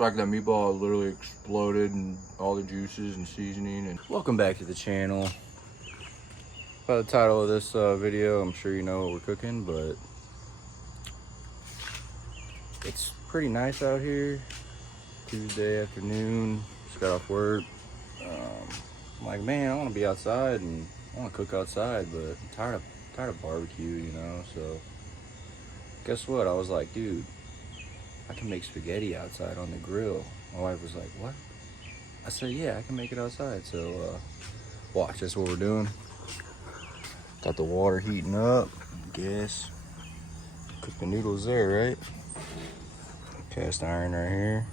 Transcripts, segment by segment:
like that meatball literally exploded and all the juices and seasoning. And welcome back to the channel. By the title of this video, I'm sure you know what we're cooking, but it's pretty nice out here. Tuesday afternoon, just got off work. I'm like, man, I want to be outside and I want to cook outside, but I'm tired of barbecue, you know. So guess what? I was like, dude, I can make spaghetti outside on the grill. My wife was like, what? I said, yeah, I can make it outside. So watch, that's what we're doing. Got the water heating up. Guess cook the noodles there, right? Cast iron right here.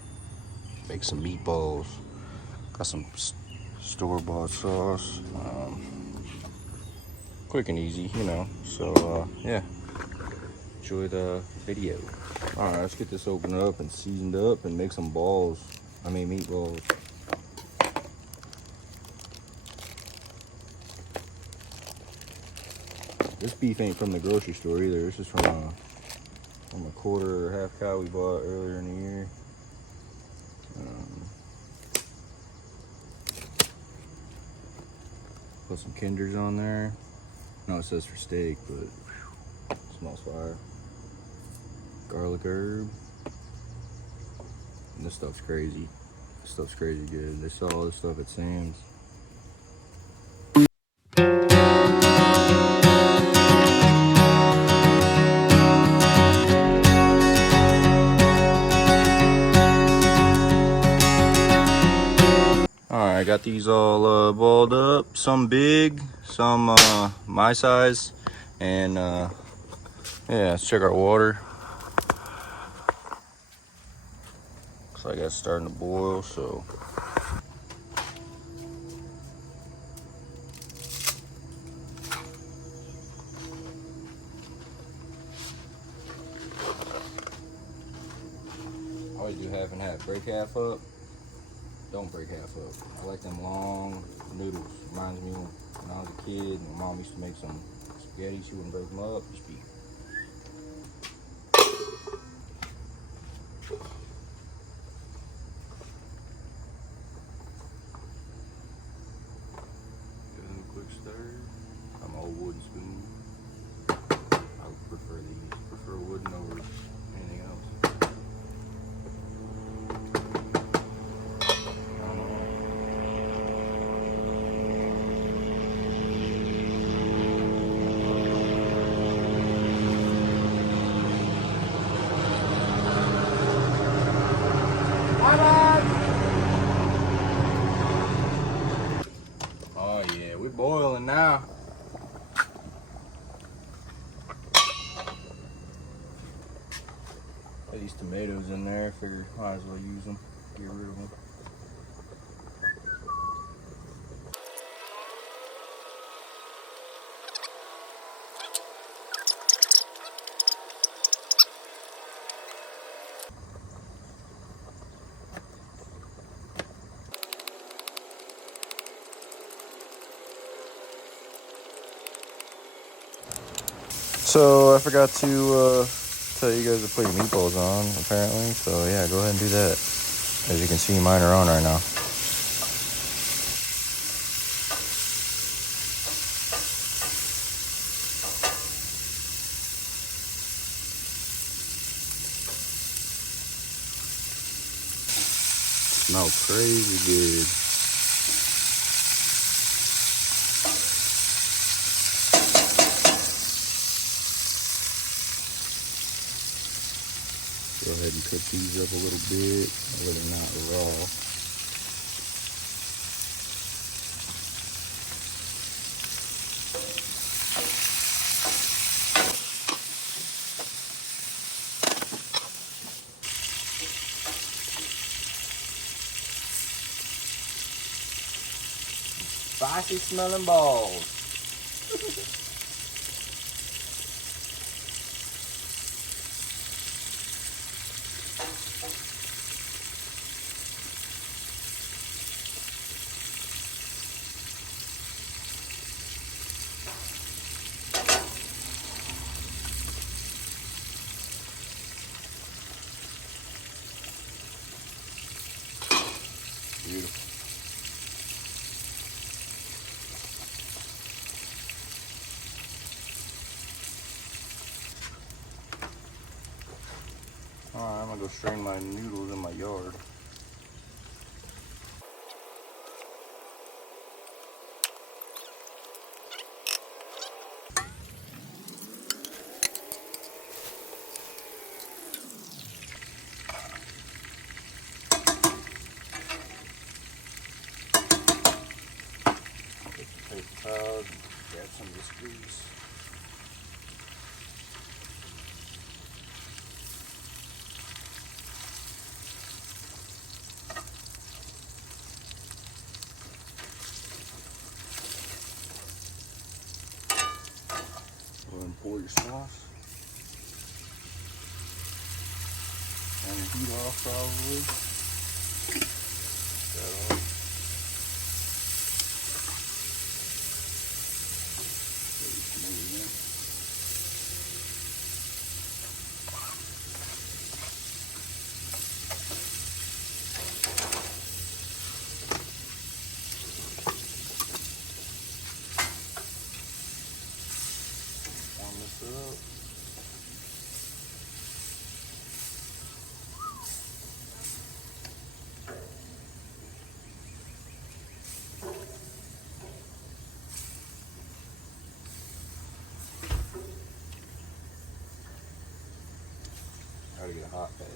Make some meatballs. Got some store-bought sauce. Quick and easy, you know. So yeah, enjoy the video. All right, let's get this opened up and seasoned up and make some meatballs. This beef ain't from the grocery store either. This is from a quarter or half cow we bought earlier in the year. Put some Kinders on there. No, it says for steak, but whew, smells fire. Garlic herb. And this stuff's crazy. This stuff's crazy good. They sell all this stuff at Sam's. I got these all balled up, some big, some my size, and yeah, let's check our water. Looks like that's starting to boil, so I always do half and half. Break half up. Don't break half up. I like them long noodles. Reminds me when I was a kid, my mom used to make some spaghetti. She wouldn't break them up. Just be give them a quick stir. I'm an old wooden spoon. I would prefer wooden over anything else. Oh yeah, we're boiling now. Got these tomatoes in there. Figure might as well use them. Get rid of them. So I forgot to tell you guys to put your meatballs on, apparently. So yeah, go ahead and do that. As you can see, mine are on right now. Smell crazy good. Go ahead and cook these up a little bit, so they're not raw. Spicy smelling balls. gonna go strain my noodles in my yard. Take the paper towel, grab some of this grease. Go ahead and pour your sauce. And heat off probably. That off. Warm this up. Gotta get a hot bag.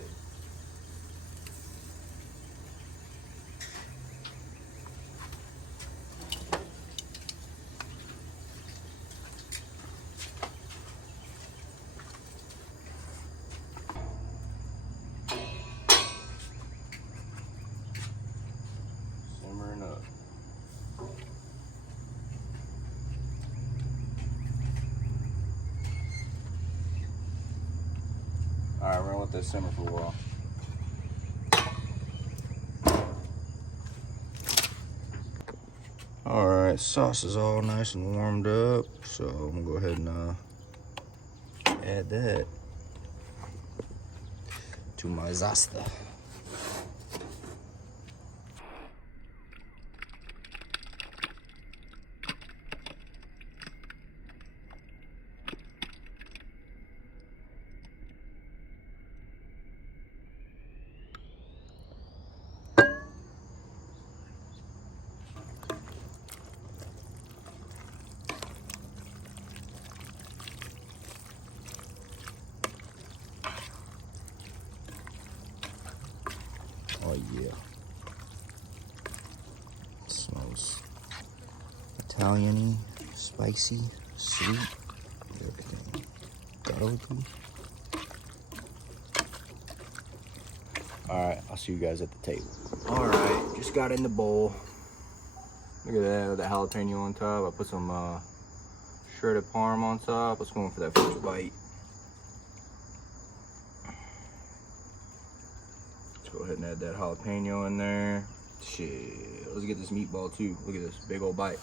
Simmering up. Alright, we're gonna let that simmer for a while. Alright, sauce is all nice and warmed up, so I'm gonna go ahead and add that to my zasta. Oh yeah. It smells Italian-y, spicy, sweet, everything. Garlicky. Alright, I'll see you guys at the table. Alright, just got in the bowl. Look at that, with the jalapeno on top. I put some shredded parm on top. Let's go in for that first bite. Go ahead and add that jalapeno in there. Shit, let's get this meatball too. Look at this big old bite.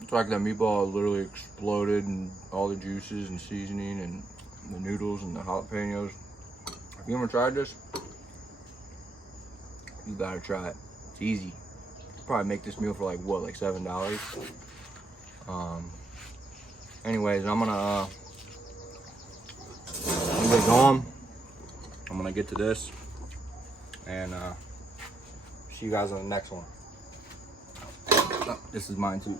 It's like that meatball literally exploded and all the juices and seasoning and the noodles and the jalapenos. If you haven't tried this, you gotta try it. It's easy. Probably make this meal for like what, like $7. Anyways, I'm gonna get going. I'm gonna get to this and see you guys on the next one. Oh, this is mine too.